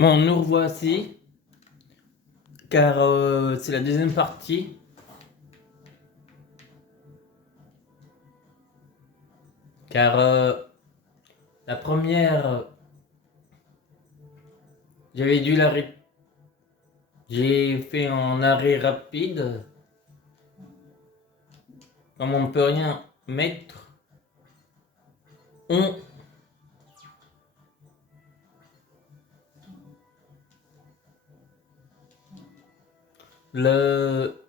Bon, nous revoici, car c'est la deuxième partie. Car la première, j'avais dû l'arrêter. J'ai fait un arrêt rapide. Comme on ne peut rien mettre, on le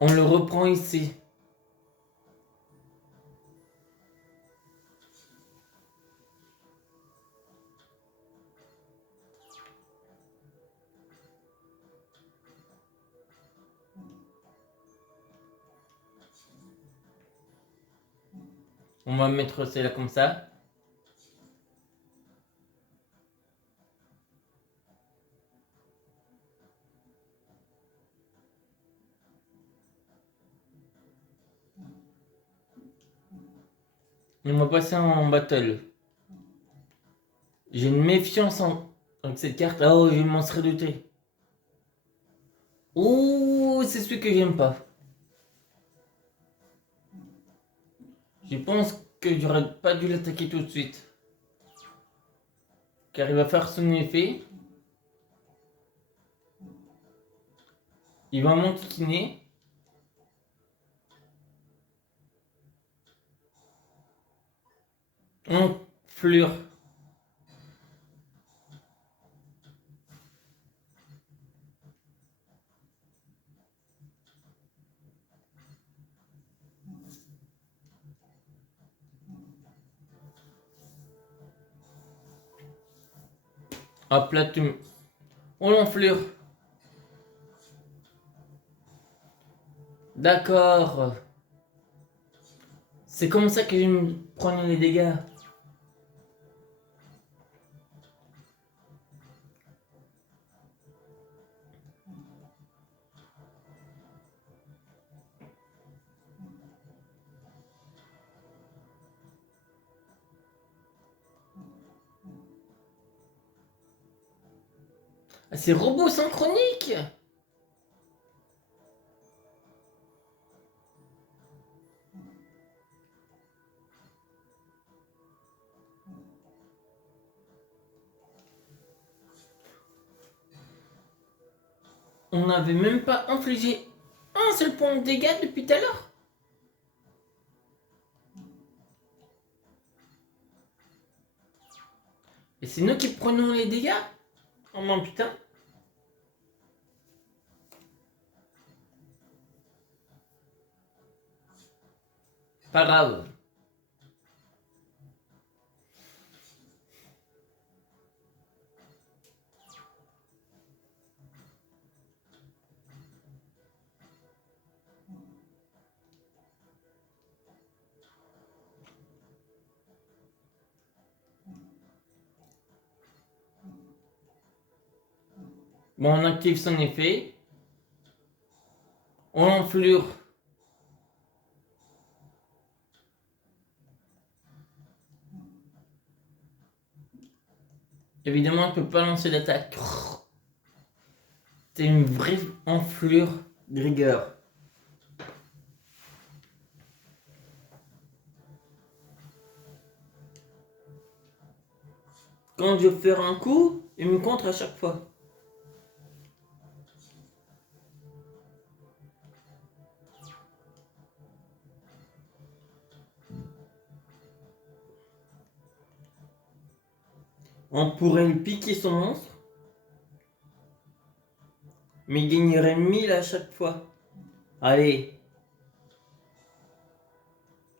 on le reprend ici. On va mettre celle-là comme ça. Et on va passer en battle. J'ai une méfiance avec cette carte. Oh, je m'en serais douté. Ouh, c'est celui que j'aime pas. Je pense que j'aurais pas dû l'attaquer tout de suite. Car il va faire son effet. Il va m'enquiquiner. Enflure. Hop là, on l'enflure. D'accord. C'est comme ça que je me prenais les dégâts. Ah, c'est robot synchronique. On n'avait même pas infligé un seul point de dégâts depuis tout à l'heure. Et c'est nous qui prenons les dégâts. Oh mon putain. Pas grave. Bon, on active son effet. On enflure. Évidemment, on ne peut pas lancer d'attaque. C'est une vraie enflure de rigueur. Quand je fais un coup, il me contre à chaque fois. On pourrait lui piquer son monstre, mais il gagnerait 1000 à chaque fois. Allez,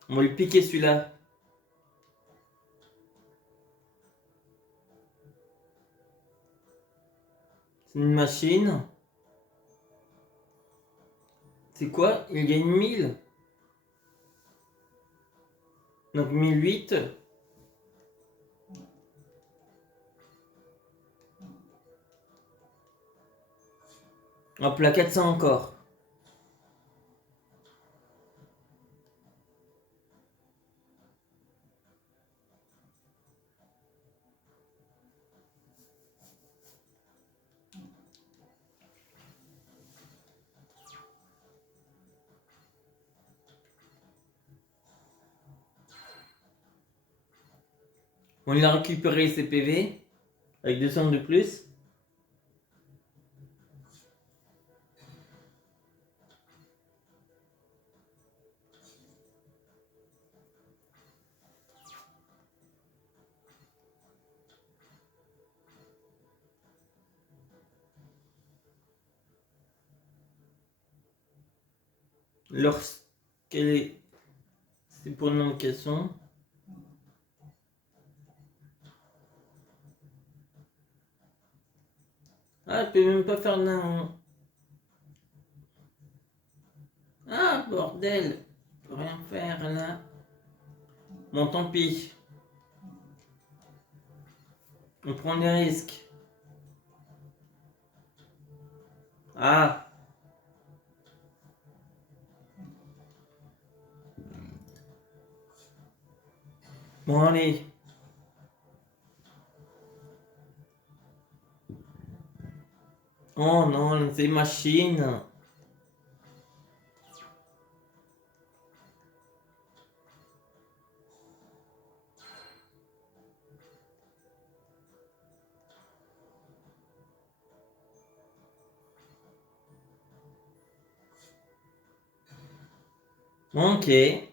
on va lui piquer celui-là. C'est une machine. C'est quoi? Il gagne 1000. Donc 1008. Hop là, 400 encore. On il a récupéré ses PV avec 200 de plus. Lorsqu'elle est... C'est pour une invocation. Ah, je peux même pas faire d'un... Ah, bordel. Je peux rien faire là. Bon, tant pis. On prend des risques. Ah. Bon, allez. Oh non, c'est machine. Ok. C'est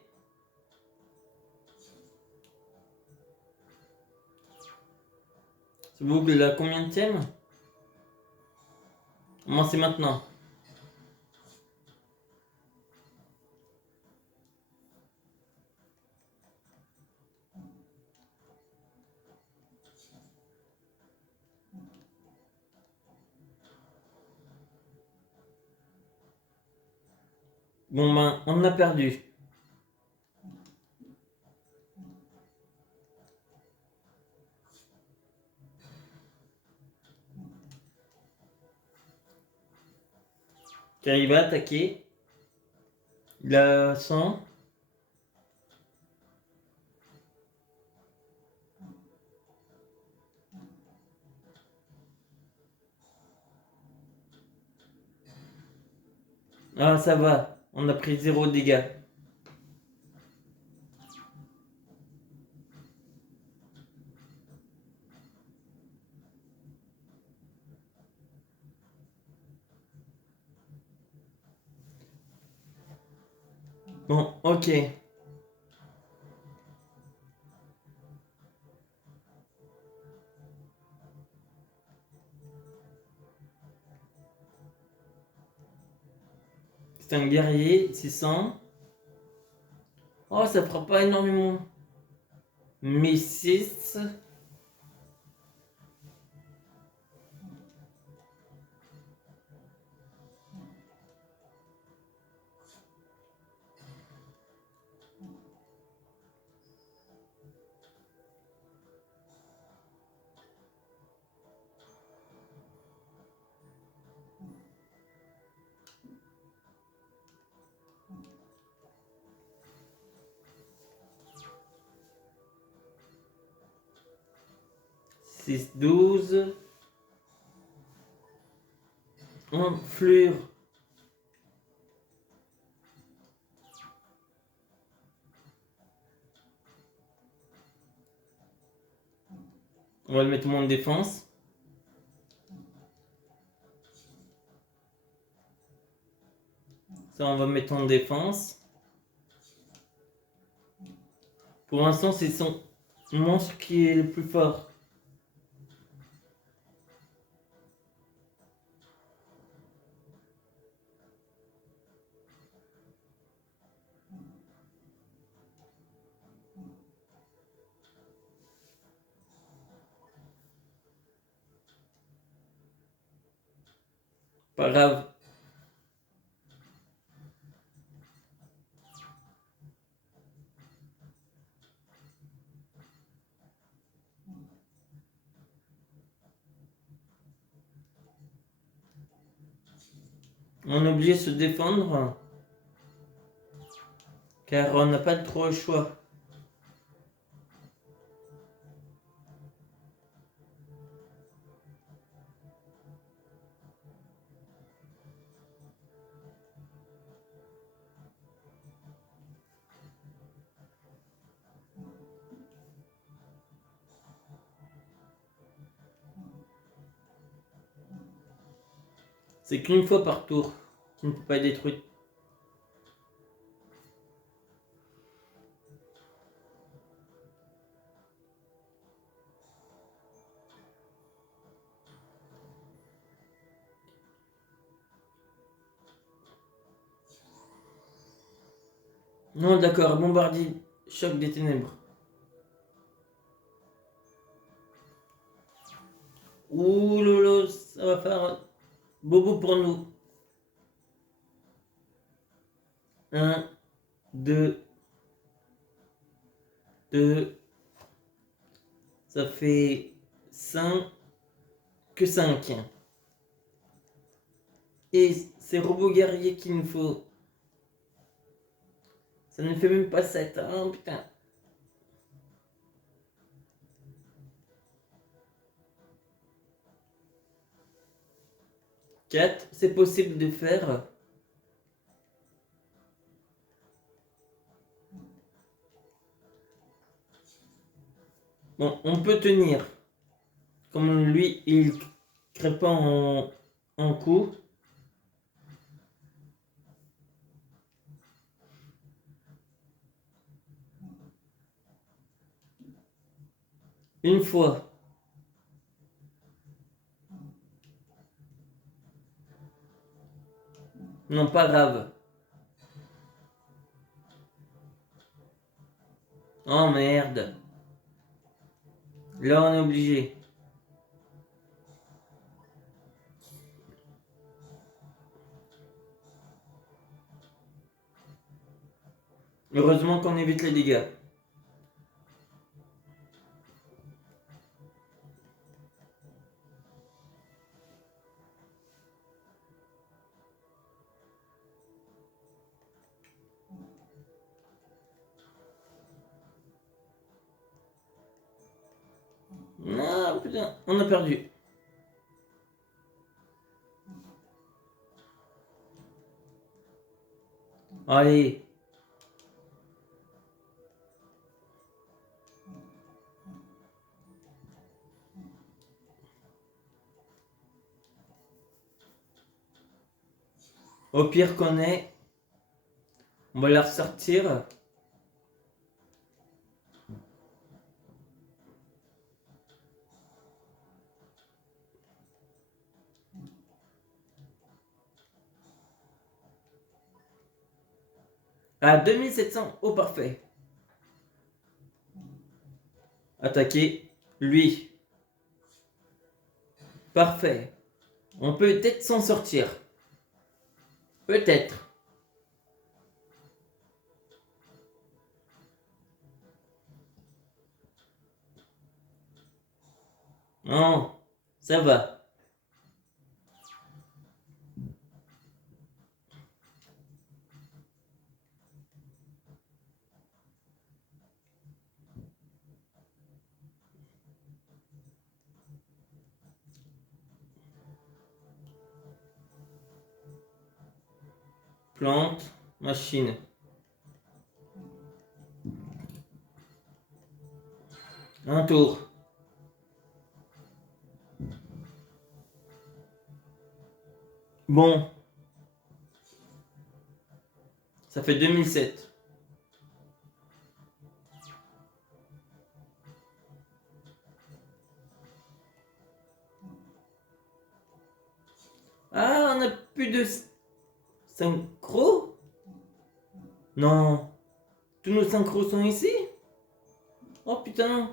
boucle la combienième? Moi, c'est maintenant. Bon, ben, on a perdu. Car il va attaquer. Il a 100. Ah, ça va. On a pris 0 dégâts. Bon, ok. C'est un guerrier, 600. Oh, ça fera pas énormément. Mais 6. Six, 12. Enflure. On va le mettre en défense. Ça, on va mettre en défense. Pour l'instant, c'est son monstre qui est le plus fort. Pas grave. On est obligé de se défendre. Car on n'a pas trop le choix. C'est qu'une fois par tour qui ne peut pas être détruite. Non, d'accord, bombardier, choc des ténèbres. Ouh lolo, ça va faire bobo pour nous. 1, 2, 2. Ça fait 5, que 5. Et c'est robot guerrier qu'il nous faut. Ça ne fait même pas 7. Oh putain. 4, c'est possible de faire. Bon, on peut tenir. Comme lui, il crée pas en coup. Une fois. Non, pas grave. Oh merde. Là, on est obligé. Heureusement qu'on évite les dégâts. Non, putain, on a perdu. Allez. Au pire qu'on est, on va la ressortir. À 2700. Oh, parfait. Attaquer lui. Parfait. On peut peut-être s'en sortir. Peut-être. Non, ça va. Plante, machine. Un tour. Bon. Ça fait 2007. Ah, on a plus de synchro? Non. Tous nos synchros sont ici? Oh putain.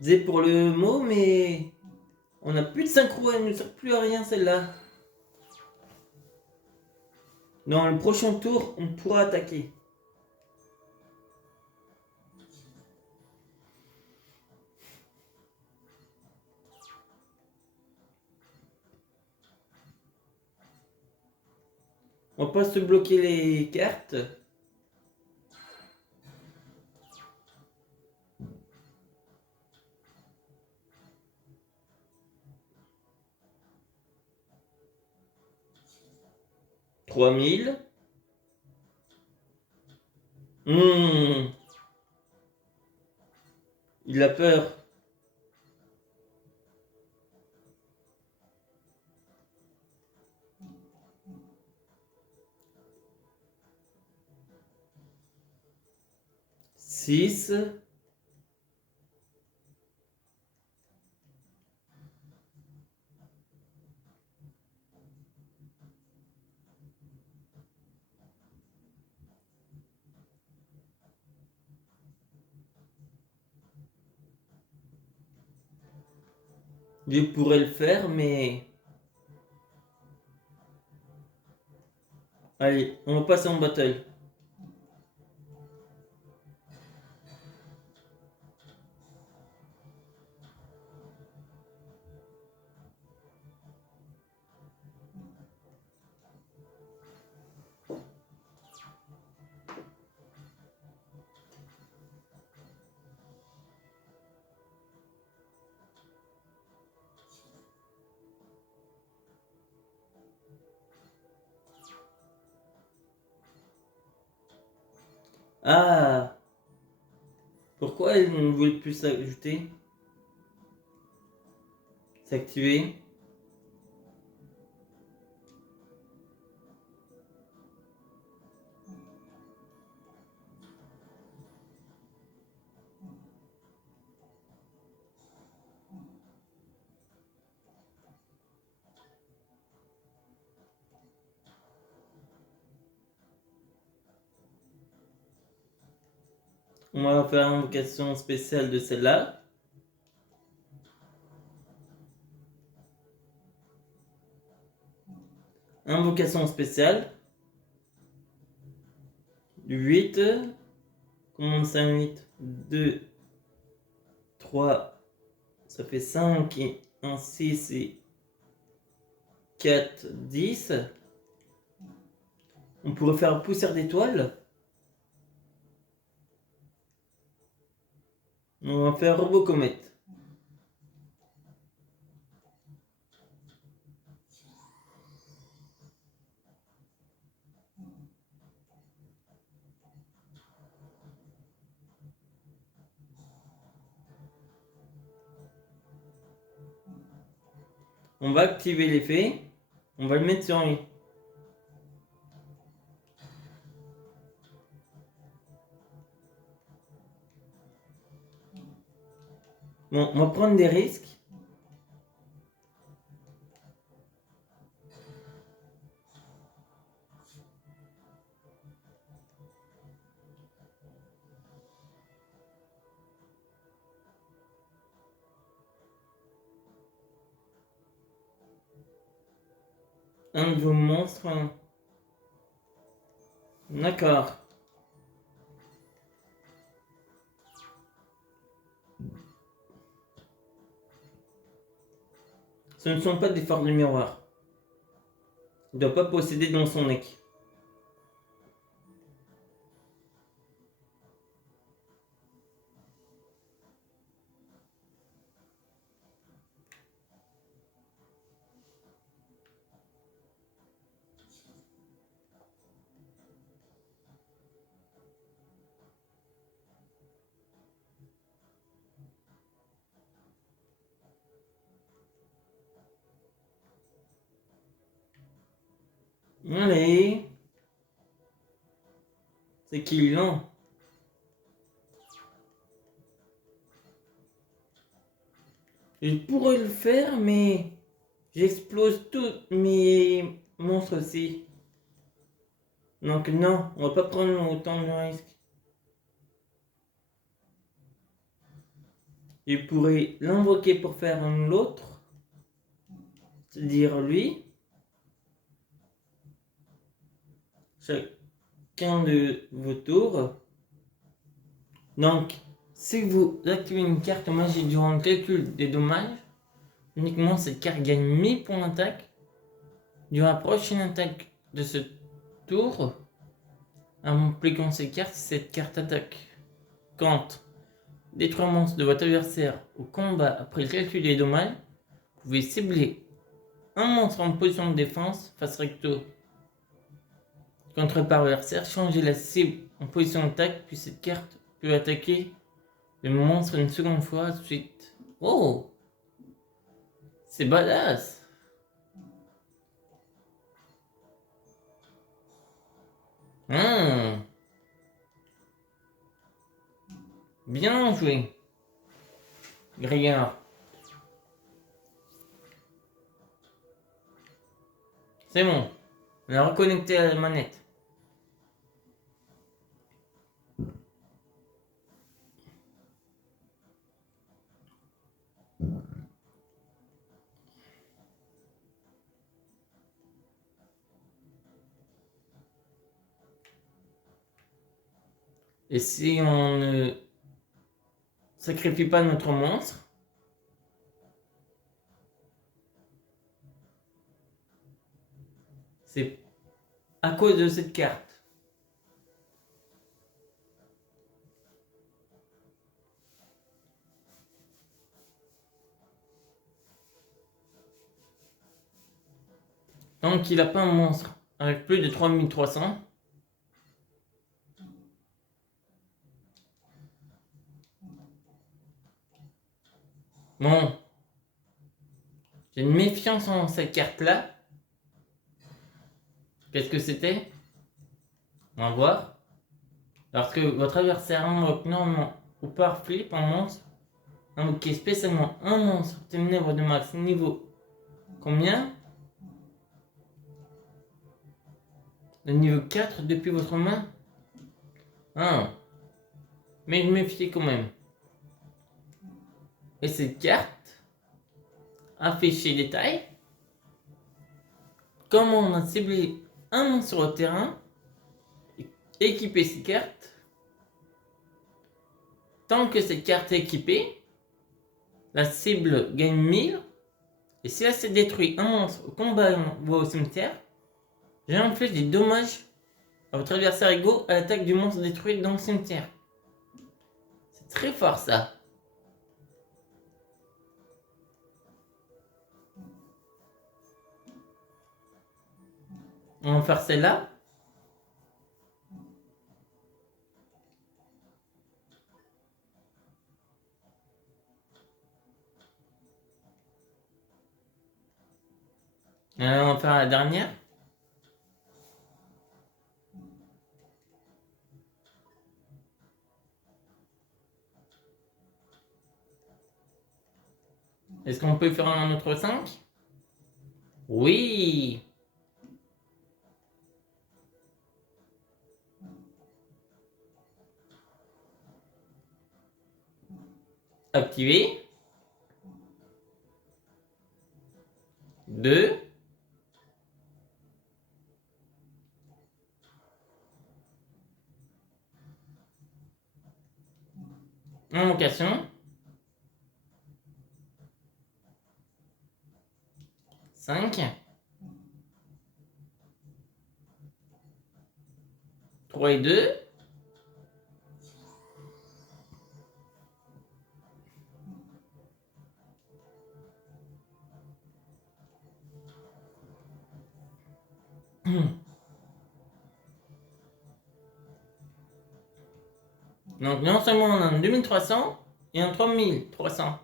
Désolé pour le mot, mais on n'a plus de synchro, elle ne sert plus à rien celle-là. Dans le prochain tour, on pourra attaquer. On va pas se bloquer les cartes. $3000. Il a peur. 6. Je pourrais le faire, mais... Allez, on va passer en battle. Ah, pourquoi elle ne voulait plus s'ajouter? S'activer. On va faire invocation spéciale de celle-là. Invocation spéciale. 8. Comment ça 8? 2, 3, ça fait 5 et 1, 6 et 4, 10. On pourrait faire poussière d'étoiles. On va faire robocomète. On va activer l'effet. On va le mettre sur lui. Bon, on va prendre des risques. Un de vos monstres. D'accord. Ce ne sont pas des formes de miroir. Il ne doit pas posséder dans son deck. Allez. C'est qui lent. Je pourrais le faire, mais j'explose tous mes monstres aussi. Donc non, on va pas prendre autant de risques. Je pourrais l'invoquer pour faire l'autre, c'est-à-dire lui. Chacun de vos tours. Donc, si vous activez une carte magique durant le calcul des dommages, uniquement cette carte gagne 1000 points d'attaque. Durant la prochaine attaque de ce tour, impliquant cette carte attaque. Quand détruire un monstre de votre adversaire au combat après le calcul des dommages, vous pouvez cibler un monstre en position de défense face recto contre par adversaire, changer la cible en position d'attaque, puis cette carte peut attaquer le monstre une seconde fois ensuite. Oh, c'est badass. Bien joué, Grégor. C'est bon. On a reconnecté à la manette. Et si on ne sacrifie pas notre monstre, c'est à cause de cette carte. Donc il n'a pas un monstre avec plus de 3300. Bon, j'ai une méfiance en cette carte-là. Qu'est-ce que c'était? On va voir. Lorsque votre adversaire invoque normalement ou par flip un monstre, invoquez spécialement un monstre ténèbres de max niveau combien? Le niveau 4 depuis votre main? Ah, mais je me méfie quand même. Et cette carte, afficher détail. Comment on a ciblé un monstre sur le terrain, équiper cette carte. Tant que cette carte est équipée, la cible gagne 1000. Et si elle se détruit un monstre au combat ou au cimetière, j'inflige des dommages à votre adversaire égaux à l'attaque du monstre détruit dans le cimetière. C'est très fort ça. On va faire celle-là. On va faire la dernière. Est-ce qu'on peut faire un autre 5? Oui. Activer. 2. Invocation. 5. 3 et 2. Donc non seulement on a un 2300 et un 3300.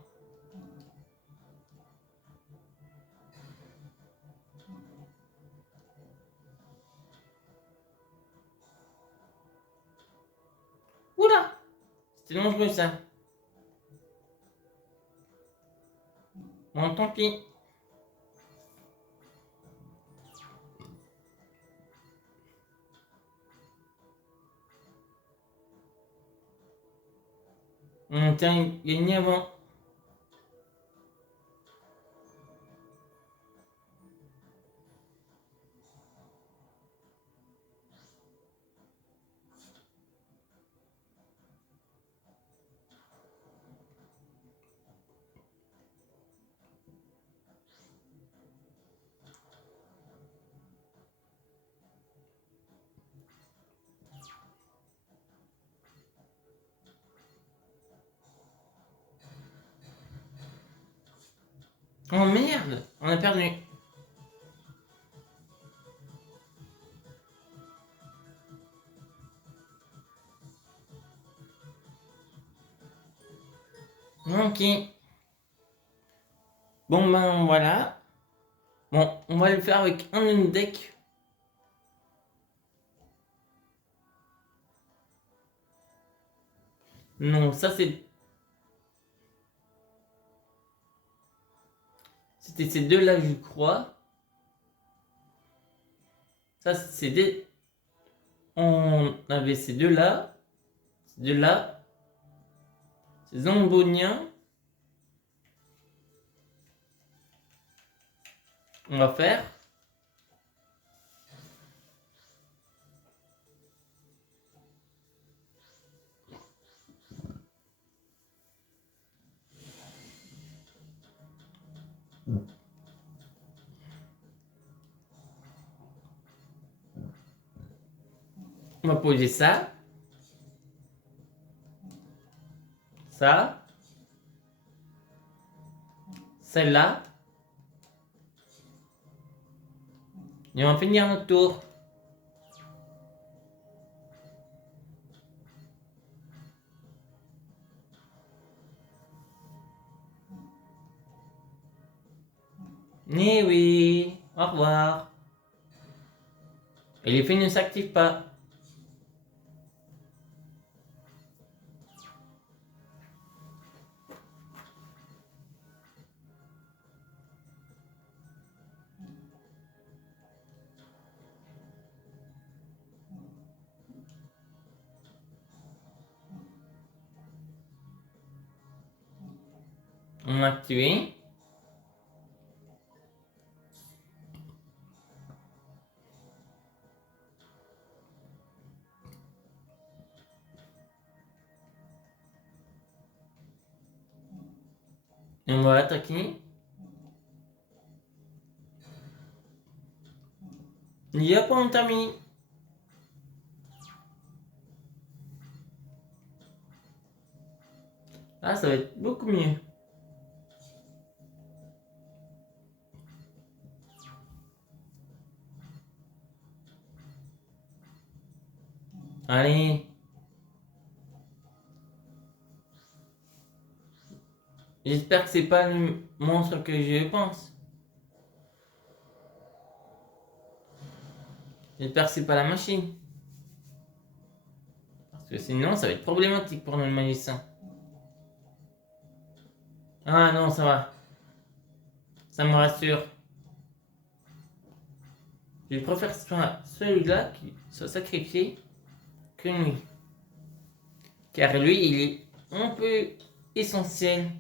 Oula, c'était dangereux ça. Bon, tant pis. On a gagné avant. Oh merde, on a perdu. Ok. Bon ben voilà. Bon, on va le faire avec un deck. Non, ça c'était ces deux-là, je crois. Ça, c'est des... On avait ces deux-là. Ces deux-là. Ces Zamboniens. On va faire. On va poser ça. Ça. Celle-là. Et on va finir notre tour. Eh oui. Au revoir. Et l'effet ne s'active pas. On a activé. Et on va attaquer. Yep, on termine. Ah, ça va être beaucoup mieux. Allez. J'espère que c'est pas le monstre que je pense. J'espère que c'est pas la machine. Parce que sinon, ça va être problématique pour nous, le magicien. Ah non, ça va. Ça me rassure. Je préfère celui-là qui soit sacrifié que lui. Car lui, il est un peu essentiel.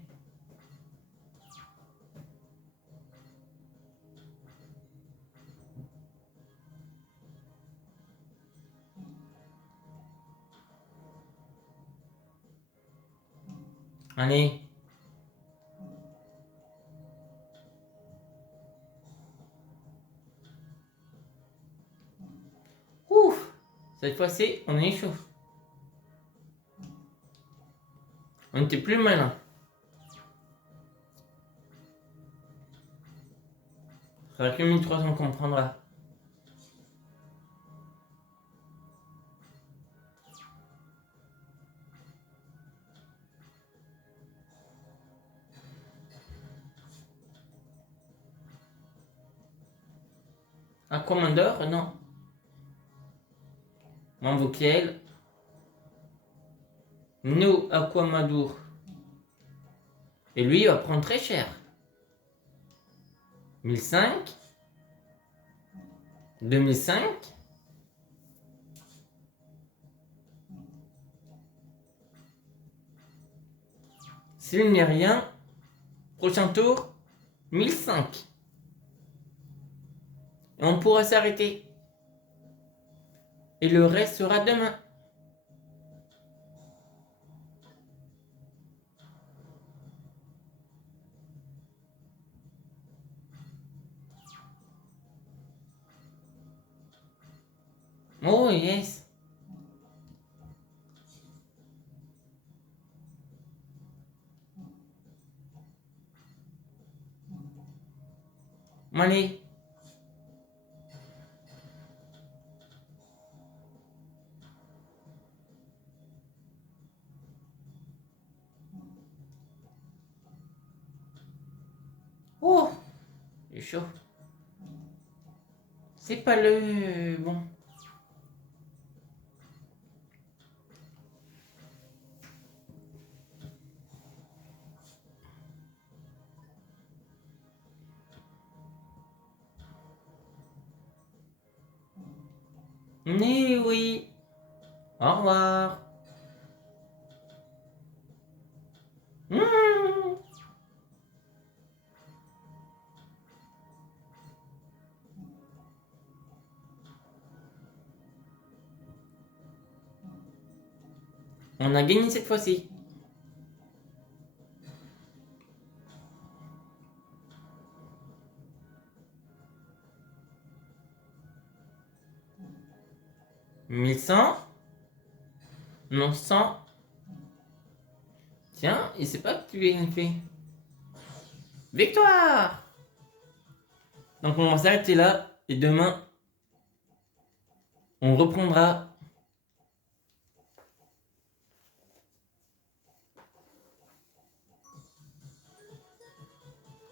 Allez. Ouf. Cette fois-ci, on est chaud. On était plus malin. Ça sera que 1300 qu'on prendra. Un commandeur, non. Mambokiel. No Aquamadour. Et lui, il va prendre très cher. 1005. 2005. S'il n'y a rien, prochain tour, 1005. Et on pourra s'arrêter. Et le reste sera demain. Oh yes. Allez. Oh, c'est chaud. C'est pas le bon. Mais oui. Au revoir. Mmh. On a gagné cette fois-ci. Mille cent. 900. Tiens, il sait pas que tu es fait. Victoire! Donc on va s'arrêter là et demain on reprendra.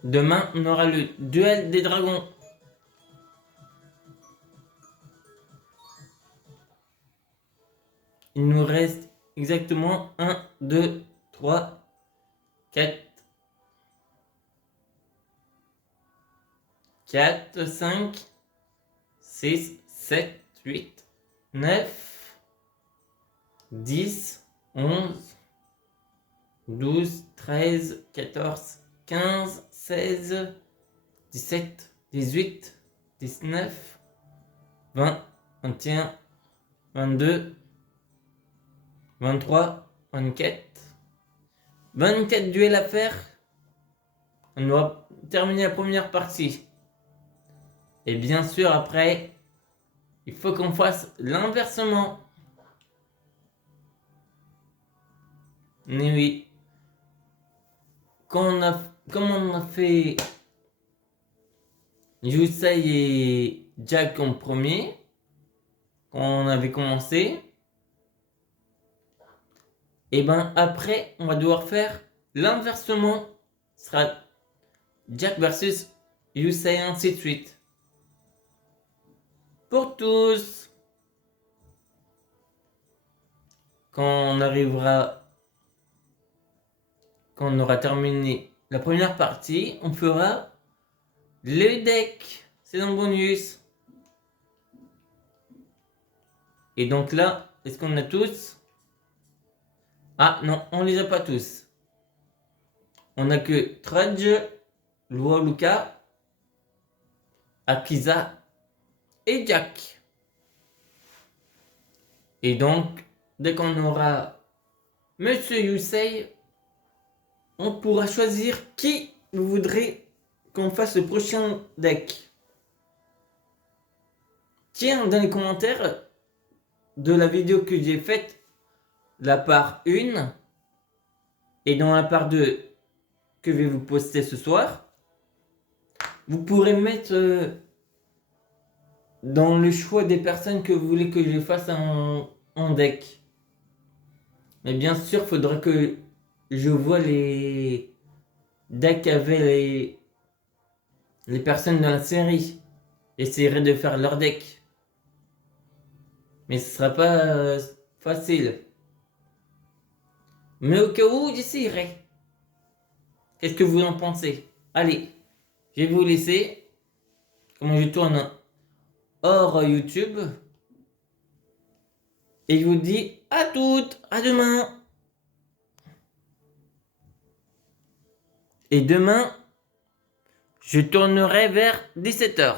Demain on aura le duel des dragons. Il nous reste exactement 1, 2, 3, 4, 4, 5, 6, 7, 8, 9, 10, 11, 12, 13, 14, 15, 16, 17, 18, 19, 20, 21, 22, 23, 24. 24 duels à faire. On doit terminer la première partie. Et bien sûr, après, il faut qu'on fasse l'inversement. Mais oui. Comme on a fait Yusei et Jack en premier, quand on avait commencé, et ben après, on va devoir faire l'inversement. Ce sera Jack versus Yusei, ainsi de suite. Pour tous. Quand on arrivera, quand on aura terminé la première partie, on fera le deck. C'est dans le bonus. Et donc là, est-ce qu'on a tous? Ah non, on les a pas tous. On a que Trudge, Luca, Akiza et Jack. Et donc, dès qu'on aura Monsieur Yusei, on pourra choisir qui vous voudrez qu'on fasse le prochain deck. Tiens, dans les commentaires de la vidéo que j'ai faite, la part 1 et dans la part 2 que je vais vous poster ce soir, vous pourrez mettre dans le choix des personnes que vous voulez que je fasse en deck. Mais bien sûr, il faudra que je vois les decks avec les personnes dans la série. J'essaierai de faire leur deck. Mais ce sera pas facile. Mais au cas où, j'essaierai. Qu'est-ce que vous en pensez? Allez, je vais vous laisser. Comment je tourne hors YouTube. Et je vous dis à toutes, à demain. Et demain, je tournerai vers 17h.